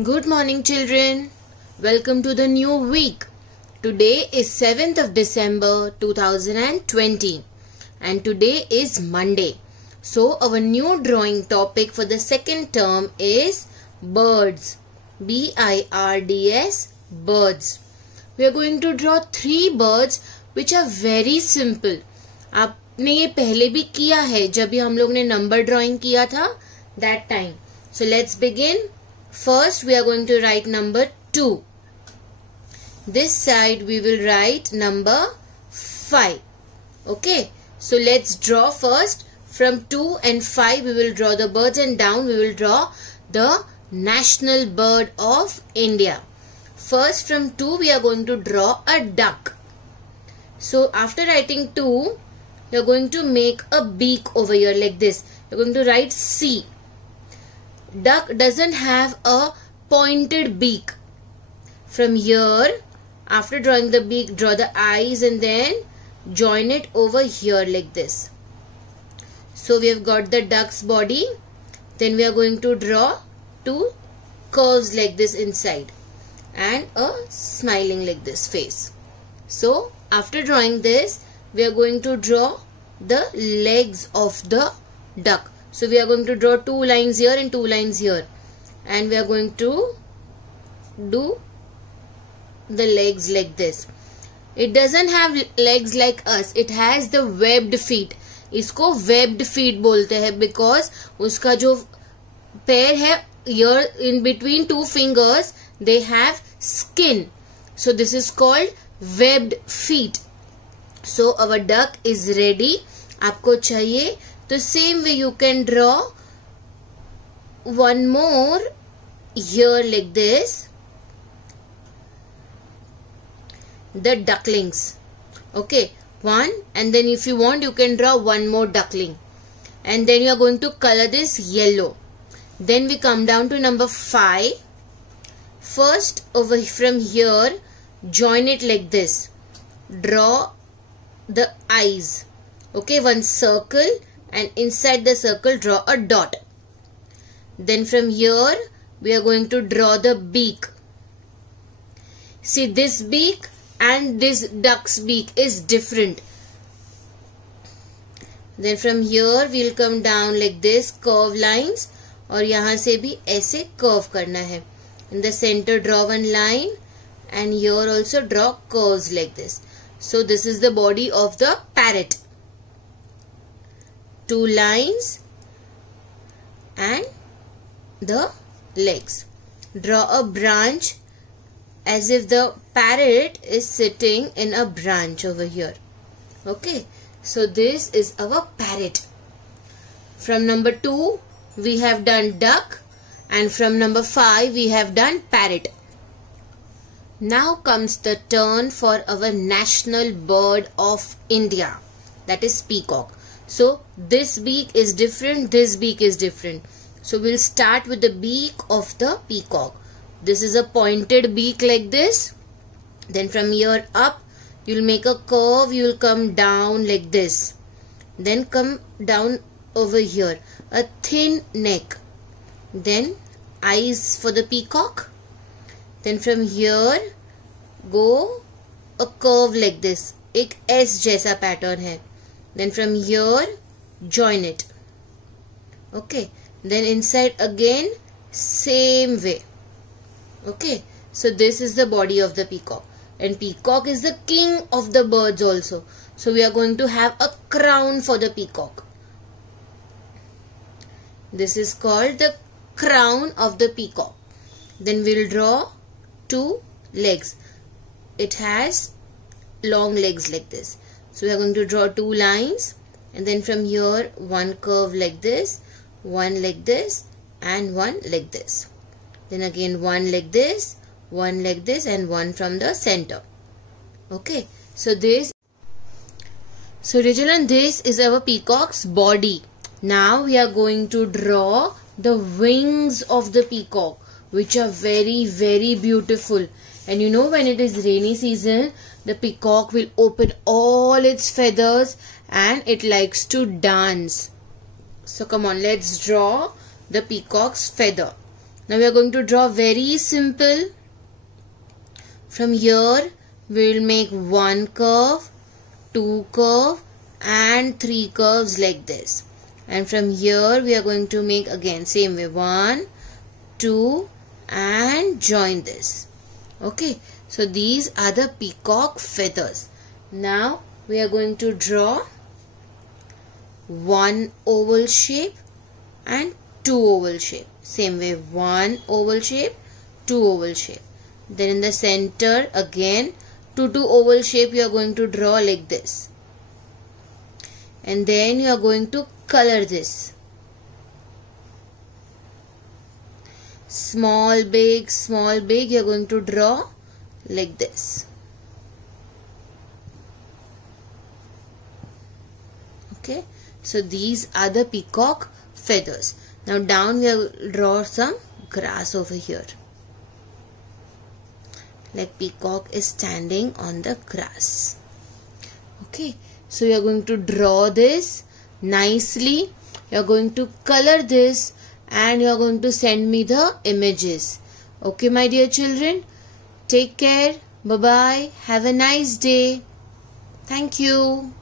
Good morning, children. Welcome to the new week. Today is 7th of December 2020 and today is Monday. So our new drawing topic for the second term is birds. B-I-R-D-S, birds. We are going to draw 3 birds which are very simple. आपने ये पहले भी किया है जब भी हम लोग ने नंबर ड्राइंग किया था that time. So let's begin. First we are going to write number 2. This side we will write number 5. Okay. So let's draw first. From 2 and 5 we will draw the birds and down we will draw the national bird of India. First from 2 we are going to draw a duck. So after writing 2 we are going to make a beak over here like this. We are going to write C. Duck doesn't have a pointed beak. From here, after drawing the beak, draw the eyes and then join it over here like this. So we have got the duck's body. Then we are going to draw 2 curves like this inside and a smiling like this face. So after drawing this, we are going to draw the legs of the duck. So we are going to draw 2 lines here and 2 lines here. And we are going to do the legs like this. It doesn't have legs like us. It has the webbed feet. इसको webbed feet बोलते हैं because उसका जो पैर है here in between 2 fingers they have skin. So this is called webbed feet. So our duck is ready. आपको चाहिए तो same way you can draw one more here like this. The ducklings. Okay, one, and then if you want you can draw one more duckling. And then you are going to color this yellow. Then we come down to number 5. First over from here join it like this. Draw the eyes. Okay, one circle. And inside the circle draw a dot. Then from here we are going to draw the beak. See, this beak and this duck's beak is different. Then from here we will come down like this, curve lines, और यहाँ से भी ऐसे curve करना है. In the center draw one line and here also draw curves like this. So this is the body of the parrot. 2 lines and the legs. Draw a branch as if the parrot is sitting in a branch over here. Okay, so this is our parrot. From number 2 we have done duck and from number 5 we have done parrot. Now comes the turn for our national bird of India, that is peacock. So this beak is different, this beak is different. So we'll start with the beak of the peacock. This is a pointed beak like this. Then from here up, you'll make a curve, you'll come down like this. Then come down over here, a thin neck. Then eyes for the peacock. Then from here, go a curve like this. एक S जैसा pattern है. Then from here join it. Okay, then inside again same way. Okay, so this is the body of the peacock and peacock is the king of the birds also. So we are going to have a crown for the peacock. This is called the crown of the peacock. Then we will draw 2 legs. It has long legs like this. So we are going to draw 2 lines and then from here one curve like this, one like this and one like this. Then again one like this and one from the center. Okay, so this is our peacock's body. Now we are going to draw the wings of the peacock, which are very, very beautiful. And you know, when it is rainy season, the peacock will open all its feathers and it likes to dance. So come on, let's draw the peacock's feather. Now we are going to draw very simple. From here we will make 1 curve, 2 curve and 3 curves like this. And from here we are going to make again same way 1, 2 and join this. Okay, so these are the peacock feathers. Now we are going to draw 1 oval shape and 2 oval shape. Same way 1 oval shape, 2 oval shape. Then in the center again 2 oval shape you are going to draw like this. And then you are going to color this. Small, big, you are going to draw like this. Okay, so these are the peacock feathers. Now down we will draw some grass over here. Like peacock is standing on the grass. Okay, so you are going to draw this nicely. You are going to color this and you are going to send me the images. Okay, my dear children, take care. Bye-bye. Have a nice day. Thank you.